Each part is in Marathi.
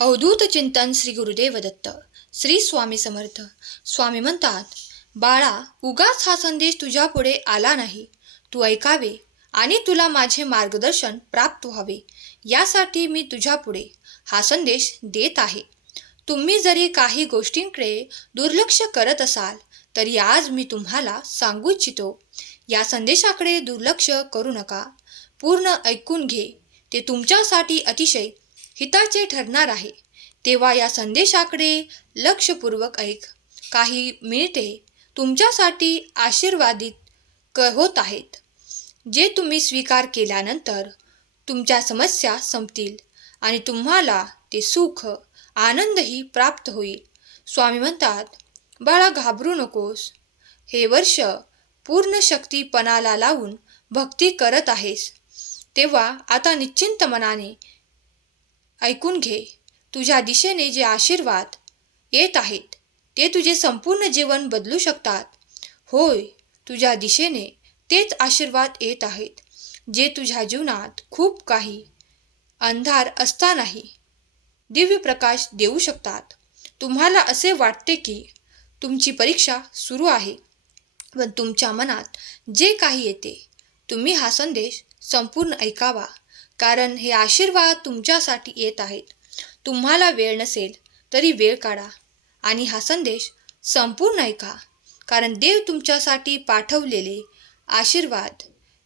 अवधूत चिंतन श्री गुरुदेव दत्त श्री स्वामी समर्थ. स्वामी म्हणतात बाळा उगाच हा संदेश तुझ्या पुढे आला नाही. तू ऐकावे आणि तुला माझे मार्गदर्शन प्राप्त व्हावे. यासाठी मी तुझ्या पुढे हा संदेश देत आहे. तुम्ही जरी काही गोष्टींकडे दुर्लक्ष करत असाल तरी आज मी तुम्हाला सांगू इच्छितो या संदेशाकडे दुर्लक्ष करू नका. पूर्ण ऐकून घे. ते तुमच्यासाठी अतिशय हिताचे ठरणार आहे. तेव्हा या संदेशाकडे लक्षपूर्वक ऐक. काही मिनिटे तुमच्यासाठी आशीर्वादित क होत आहेत. जे तुम्ही स्वीकार केल्यानंतर तुमच्या समस्या संपतील आणि तुम्हाला ते सुख आनंदही प्राप्त होईल. स्वामी म्हणतात बाळा घाबरू नकोस. हे वर्ष पूर्ण शक्ती पणाला लावून भक्ती करत आहेस. तेव्हा आता निश्चिंत मनाने ऐकून घे. तुझ्या दिशेने जे आशीर्वाद येत आहेत ते तुझे संपूर्ण जीवन बदलू शकतात. होय तुझ्या दिशेने तेच आशीर्वाद येत आहेत जे तुझ्या जीवनात खूप काही अंधार असतानाही दिव्य प्रकाश देऊ शकतात. तुम्हाला असे वाटते की तुमची परीक्षा सुरू आहे पण तुमच्या मनात जे काही येते तुम्ही हा संदेश संपूर्ण ऐकावा. कारण हे आशीर्वाद तुमच्यासाठी येत आहेत. तुम्हाला वेळ नसेल तरी वेळ काढा. आणि हा संदेश संपूर्ण ऐका. कारण देव तुमच्यासाठी पाठवलेले आशीर्वाद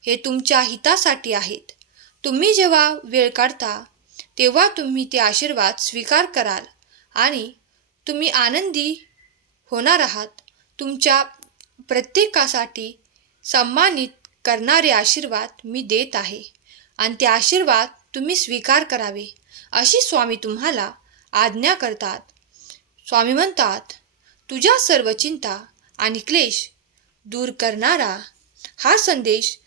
हे तुमच्या हितासाठी आहेत. तुम्ही जेव्हा वेळ काढता तेव्हा तुम्ही ते आशीर्वाद स्वीकार कराल आणि तुम्ही आनंदी होणार आहात. तुमच्या प्रत्येकासाठी सन्मानित करणारे आशीर्वाद मी देत आहे. आणि ते आशीर्वाद तुम्ही स्वीकार करावे. अशी स्वामी तुम्हाला आज्ञा करतात. स्वामी म्हणतात तुझ्या सर्व चिंता आणि क्लेश दूर करणारा हा संदेश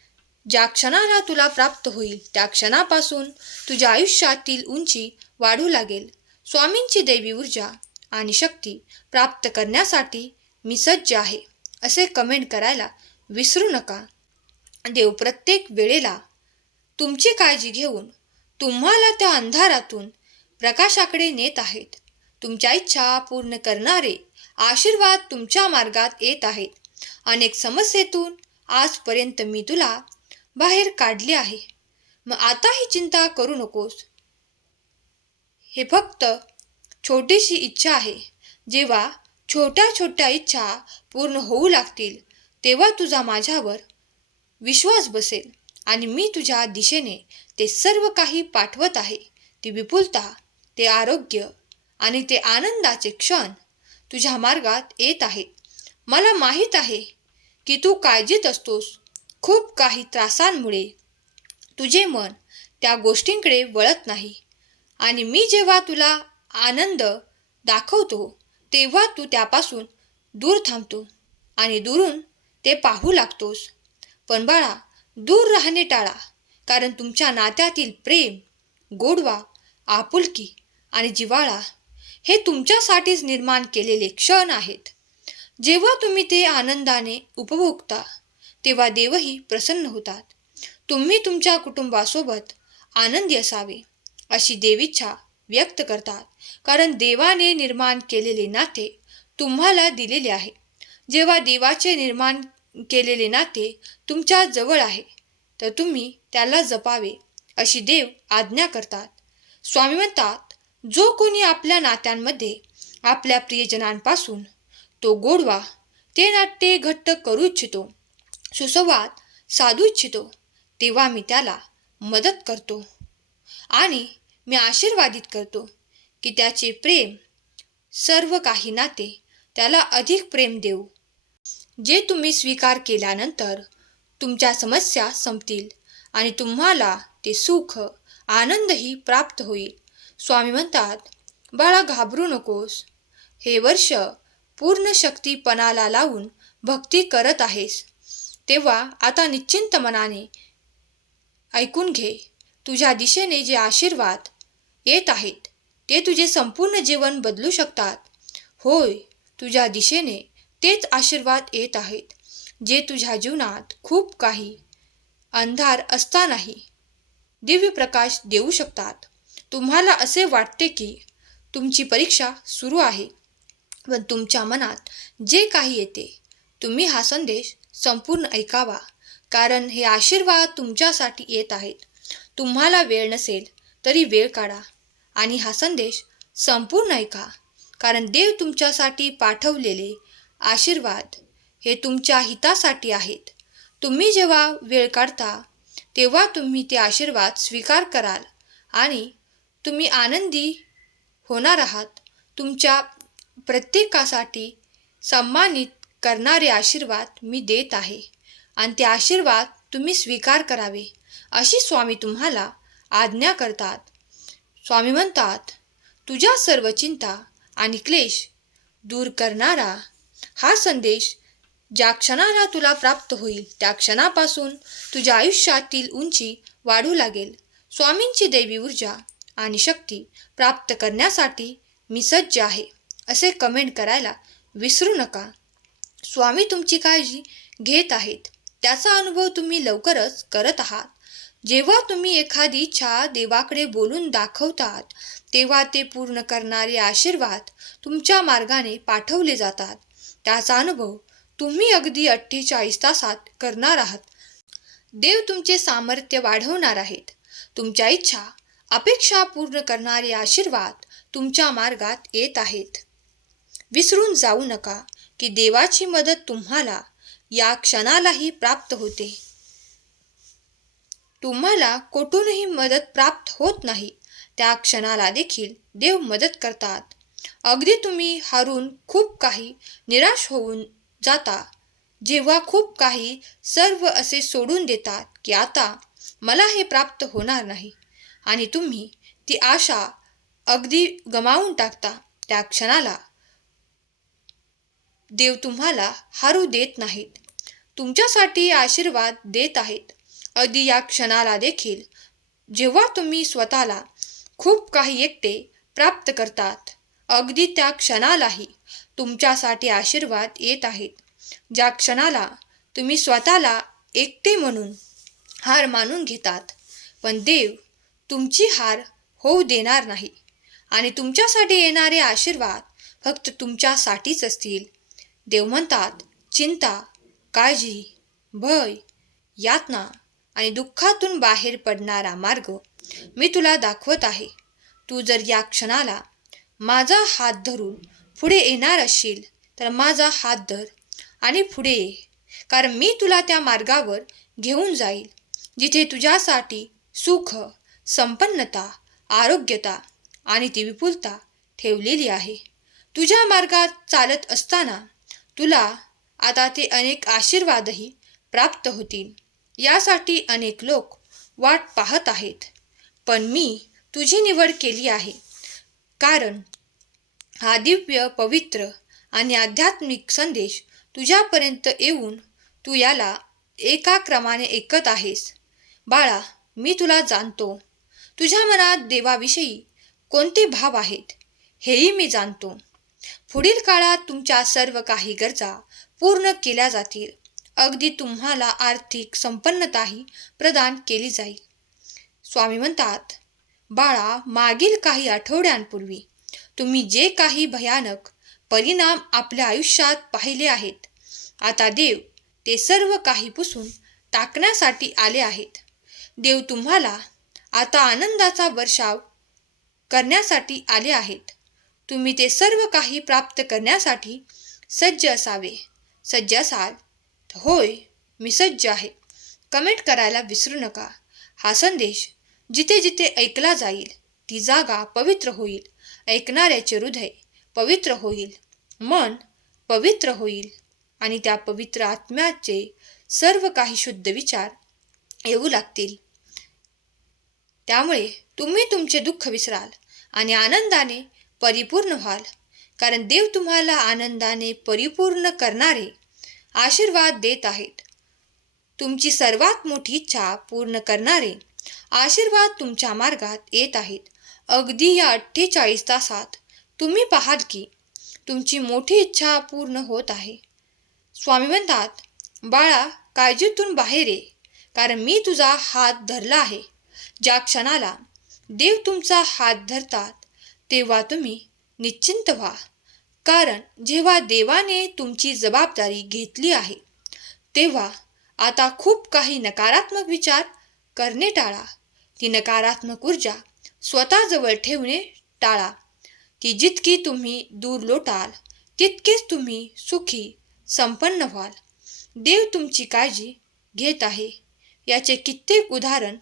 ज्या क्षणाला तुला प्राप्त होईल त्या क्षणापासून तुझ्या आयुष्यातील उंची वाढू लागेल. स्वामींची दैवी ऊर्जा आणि शक्ती प्राप्त करण्यासाठी मी सज्ज आहे. असे कमेंट करायला विसरू नका. देव प्रत्येक वेळेला तुमची काळजी घेऊन तुम्हाला त्या अंधारातून प्रकाशाकडे नेत आहेत. तुमच्या इच्छा पूर्ण करणारे आशीर्वाद तुमच्या मार्गात येत आहेत. अनेक समस्येतून आजपर्यंत मी तुला बाहेर काढले आहे. मग आता ही चिंता करू नकोस. हे फक्त छोटीशी इच्छा आहे. जेव्हा छोट्या छोट्या इच्छा पूर्ण होऊ लागतील तेव्हा तुझा माझ्यावर विश्वास बसेल. आणि मी तुझ्या दिशेने ते सर्व काही पाठवत आहे. ती विपुलता ते आरोग्य आणि ते आनंदाचे क्षण तुझ्या मार्गात येत आहेत मला माहीत आहे की तू काळजीत असतोस. खूप काही त्रासांमुळे तुझे मन त्या गोष्टींकडे वळत नाही. आणि मी जेव्हा तुला आनंद दाखवतो तेव्हा तू त्यापासून दूर थांबतो आणि दुरून ते पाहू लागतोस. पण बाळा दूर राहणे टाळा. कारण तुमच्या नात्यातील प्रेम गोडवा आपुलकी आणि जिव्हाळा हे तुमच्यासाठीच निर्माण केलेले क्षण आहेत. जेव्हा तुम्ही ते आनंदाने उपभोगता तेव्हा देवही प्रसन्न होतात. तुम्ही तुमच्या कुटुंबासोबत आनंदी असावे अशी देवीच्छा व्यक्त करतात. कारण देवाने निर्माण केलेले नाते तुम्हाला दिलेले आहे. जेव्हा देवाचे निर्माण केलेले नाते तुमच्या जवळ आहे तर तुम्ही त्याला जपावे अशी देव आज्ञा करतात. स्वामी म्हणतात जो कोणी आपल्या नात्यांमध्ये आपल्या प्रियजनांपासून तो गोडवा ते नाट्य घट्ट करू इच्छितो सुसंवाद साधू इच्छितो तेव्हा मी त्याला मदत करतो. आणि मी आशीर्वादित करतो की त्याचे प्रेम सर्व काही नाते त्याला अधिक प्रेम देऊ. जे तुम्ही स्वीकार केल्यानंतर तुमच्या समस्या संपतील आणि तुम्हाला ते सुख आनंदही प्राप्त होईल. स्वामी म्हणतात बाळा घाबरू नकोस. हे वर्ष पूर्ण शक्तीपणाला लावून भक्ती करत आहेस. तेव्हा आता निश्चिंत मनाने ऐकून घे. तुझ्या दिशेने जे आशीर्वाद येत आहेत ते तुझे संपूर्ण जीवन बदलू शकतात. होय तुझ्या दिशेने तेच आशीर्वाद येत आहेत जे तुझ्या जीवनात खूप काही अंधार असतानाही दिव्य प्रकाश देऊ शकतात. तुम्हाला असे वाटते की तुमची परीक्षा सुरू आहे पण तुमच्या मनात जे काही येते तुम्ही हा संदेश संपूर्ण ऐकावा कारण हे आशीर्वाद तुमच्यासाठी येत आहेत. तुम्हाला वेळ नसेल तरी वेळ काढा आणि हा संदेश संपूर्ण ऐका कारण देव तुमच्यासाठी पाठवलेले आशीर्वाद हे तुमच्या हितासाठी आहेत. तुम्ही जेव्हा वेळ काढता तेव्हा तुम्ही ते आशीर्वाद स्वीकार कराल आणि तुम्ही आनंदी होणार आहात. तुमच्या प्रत्येकासाठी सन्मानित करणारे आशीर्वाद मी देत आहे आणि ते आशीर्वाद तुम्ही स्वीकार करावे. अशी स्वामी तुम्हाला आज्ञा करतात. स्वामी म्हणतात तुझ्या सर्व चिंता आणि क्लेश दूर करणारा हा संदेश ज्या क्षणाला तुला प्राप्त होईल त्या क्षणापासून तुझ्या आयुष्यातील उंची वाढू लागेल. स्वामींची देवी ऊर्जा आणि शक्ती प्राप्त करण्यासाठी मी सज्ज आहे असे कमेंट करायला विसरू नका. स्वामी तुमची काळजी घेत आहेत. त्याचा अनुभव तुम्ही लवकरच करत आहात. जेव्हा तुम्ही एखादी इच्छा देवाकडे बोलून दाखवतात तेव्हा ते पूर्ण करणारे आशीर्वाद तुमच्या मार्गाने पाठवले जातात. त्याचा अनुभव तुम्ही अगदी अठ्ठेचाळीस तासात करणार आहात. देव तुमचे सामर्थ्य वाढवणार आहेत. तुमच्या इच्छा अपेक्षा पूर्ण करणारे आशीर्वाद तुमच्या मार्गात येत आहेत. विसरून जाऊ नका की देवाची मदत तुम्हाला या क्षणालाही प्राप्त होते. तुम्हाला कोठूनही मदत प्राप्त होत नाही. त्या क्षणाला देखील देव मदत करतात. अगदी तुम्ही हारून खूप काही निराश होऊन जाता. जेव्हा खूप काही सर्व असे सोडून देतात की आता मला हे प्राप्त होणार नाही आणि तुम्ही ती आशा अगदी गमावून टाकता त्या क्षणाला. देव तुम्हाला हारू देत नाहीत. तुमच्यासाठी आशीर्वाद देत आहेत. अगदी या क्षणाला देखील जेव्हा तुम्ही स्वतःला खूप काही एकटे प्राप्त करतात अगदी त्या क्षणालाही तुमच्यासाठी आशीर्वाद येत आहेत. ज्या क्षणाला तुम्ही स्वतःला एकटे म्हणून हार मानून घेतात. पण देव तुमची हार होऊ देणार नाही. आणि तुमच्यासाठी येणारे आशीर्वाद फक्त तुमच्यासाठीच असतील. देव म्हणतात चिंता काळजी भय यातना आणि दुःखातून बाहेर पडणारा मार्ग मी तुला दाखवत आहे. तू जर या क्षणाला माझा हात धरून पुढे येणार असशील तर माझा हात धर आणि पुढे ये. कारण मी तुला त्या मार्गावर घेऊन जाईल जिथे तुझ्यासाठी सुख संपन्नता आरोग्यता आणि ती विपुलता ठेवलेली आहे. तुझ्या मार्गात चालत असताना तुला आता ते अनेक आशीर्वादही प्राप्त होतील. यासाठी अनेक लोक वाट पाहत आहेत. पण मी तुझी निवड केली आहे. कारण हा दिव्य पवित्र आणि आध्यात्मिक संदेश तुझ्यापर्यंत येऊन तू याला एका क्रमाने ऐकत आहेस. बाळा मी तुला जाणतो. तुझ्या मनात देवाविषयी कोणते भाव आहेत हेही मी जाणतो. पुढील काळात तुमच्या सर्व काही गरजा पूर्ण केल्या जातील. अगदी तुम्हाला आर्थिक संपन्नताही प्रदान केली जाईल. स्वामी म्हणतात बाळा मागील काही आठवड्यांपूर्वी तुम्ही जे काही भयानक परिणाम आपल्या आयुष्यात पाहिले आहेत आता देव ते सर्व काही पुसून टाकण्यासाठी आले आहेत. देव तुम्हाला आता आनंदाचा वर्षाव करण्यासाठी आले आहेत. तुम्ही ते सर्व काही प्राप्त करण्यासाठी सज्ज असावे. सज्ज असाल होय मी सज्ज आहे. कमेंट करायला विसरू नका. हा संदेश जिथे जिथे ऐकला जाईल ती जागा पवित्र होईल. ऐकणाऱ्याचे हृदय पवित्र होईल. मन पवित्र होईल. आणि त्या पवित्र आत्म्याचे सर्व काही शुद्ध विचार येऊ लागतील. त्यामुळे तुम्ही तुमचे दुःख विसराल आणि आनंदाने परिपूर्ण व्हाल. कारण देव तुम्हाला आनंदाने परिपूर्ण करणारे आशीर्वाद देत आहेत. तुमची सर्वात मोठी इच्छा पूर्ण करणारे आशीर्वाद तुमच्या मार्गात येत आहेत. अगदी या अठ्ठेचाळीस तासात तुम्ही पाहाल की तुमची मोठी इच्छा पूर्ण होत आहे. स्वामी म्हणतात बाळा काळजीतून बाहेर ये कारण मी तुझा हात धरला आहे. ज्या क्षणाला देव तुमचा हात धरतात तेव्हा तुम्ही निश्चिंत व्हा. कारण जेव्हा देवाने तुमची जबाबदारी घेतली आहे तेव्हा आता खूप काही नकारात्मक विचार करणे टाळा. ती नकारात्मक ऊर्जा स्वतःजवळ ठेवणे टाळा. ती जितकी तुम्ही दूर लोटाल तितकेच तुम्ही सुखी संपन्न व्हाल. देव तुमची काळजी घेत आहे. याचे कित्येक उदाहरण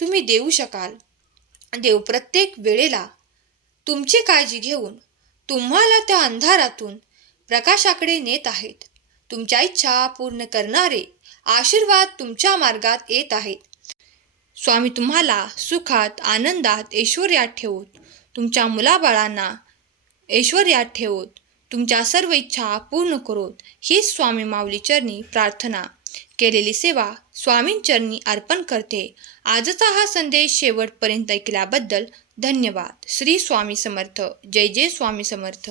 तुम्ही देऊ शकाल. देव प्रत्येक वेळेला तुमची काळजी घेऊन तुम्हाला त्या अंधारातून प्रकाशाकडे नेत आहेत. तुमच्या इच्छा पूर्ण करणारे आशीर्वाद तुमच्या मार्गात येत आहेत. स्वामी तुम्हाला सुखात आनंदात ऐश्वर्यात ठेवत. तुमच्या मुलाबाळांना ऐश्वर्यात ठेवत. तुमच्या सर्व इच्छा पूर्ण करोत. ही स्वामी माऊली चरणी प्रार्थना. केलेली सेवा स्वामींचरणी अर्पण करते. आजचा हा संदेश शेवटपर्यंत ऐकल्याबद्दल धन्यवाद. श्री स्वामी समर्थ. जय जय स्वामी समर्थ.